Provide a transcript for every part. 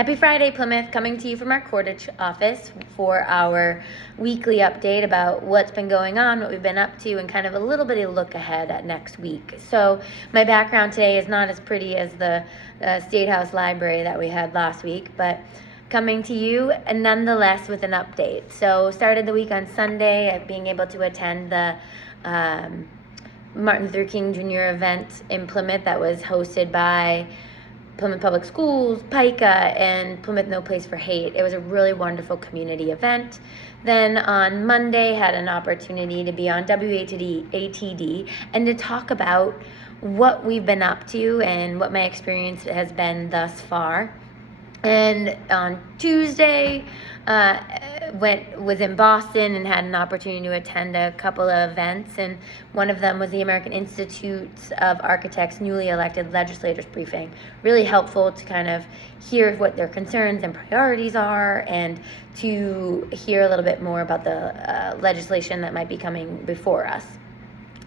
Happy Friday, Plymouth, coming to you from our Cordage office for our weekly update about what's been going on, what we've been up to, and kind of a little bit of look ahead at next week. So my background today is not as pretty as the State House Library that we had last week, but coming to you nonetheless with an update. So started the week on Sunday at being able to attend the Martin Luther King Jr. event in Plymouth that was hosted by Plymouth Public Schools, PICA, and Plymouth No Place for Hate. It was a really wonderful community event. Then on Monday, had an opportunity to be on WATD and to talk about what we've been up to and what my experience has been thus far. And on Tuesday, was in Boston and had an opportunity to attend a couple of events, and one of them was the American Institute of Architects newly elected legislators briefing. Really helpful to kind of hear what their concerns and priorities are, and to hear a little bit more about the legislation that might be coming before us.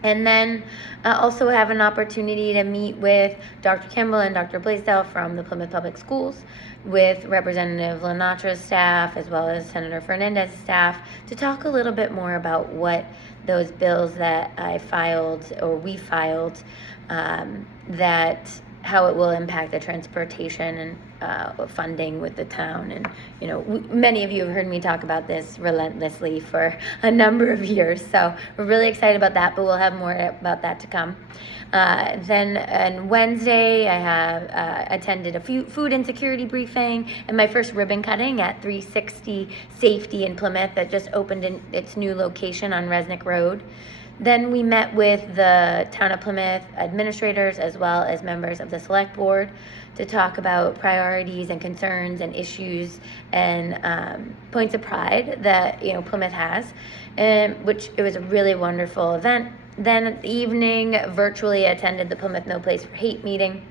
And then also have an opportunity to meet with Dr. Kimball and Dr. Blaisdell from the Plymouth Public Schools, with Representative Lenatra's staff as well as Senator Fernandez's staff, to talk a little bit more about what those bills that I filed, or we filed, that how it will impact the transportation and funding with the town. And many of you have heard me talk about this relentlessly for a number of years, so we're really excited about that, but we'll have more about that to come. Then on Wednesday, I have attended a food insecurity briefing and my first ribbon cutting at 360 Safety in Plymouth that just opened in its new location on Resnick Road. Then we met with the Town of Plymouth administrators as well as members of the Select Board to talk about priorities and concerns and issues and points of pride that Plymouth has, which it was a really wonderful event. Then at the evening, virtually attended the Plymouth No Place for Hate meeting.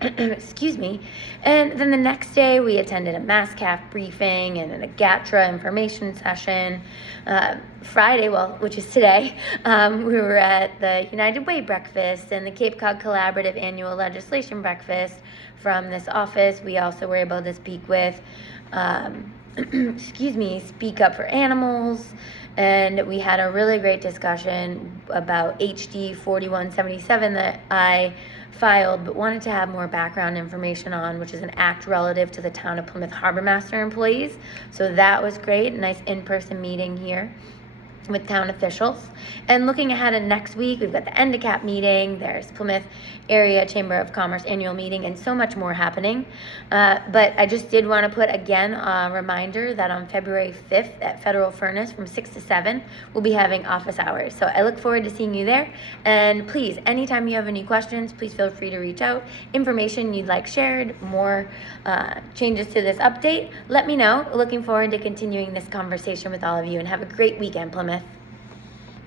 Excuse me. And then the next day we attended a MassCAF briefing and a GATRA information session. Friday, which is today, we were at the United Way breakfast and the Cape Cod Collaborative annual legislation breakfast from this office. We also were able to speak with, Speak Up for Animals. And we had a really great discussion about HD 4177 that I filed but wanted to have more background information on, which is an act relative to the Town of Plymouth Harbor Master employees. So that was great, a nice in-person meeting here with town officials. And looking ahead at next week, we've got the ENDCAP meeting, there's Plymouth Area Chamber of Commerce annual meeting, and so much more happening. But I just did want to put again a reminder that on February 5th at Federal Furnace from 6 to 7, we'll be having office hours. So I look forward to seeing you there. And please, anytime you have any questions, please feel free to reach out. Information you'd like shared, more changes to this update, let me know. Looking forward to continuing this conversation with all of you, and have a great weekend, Plymouth.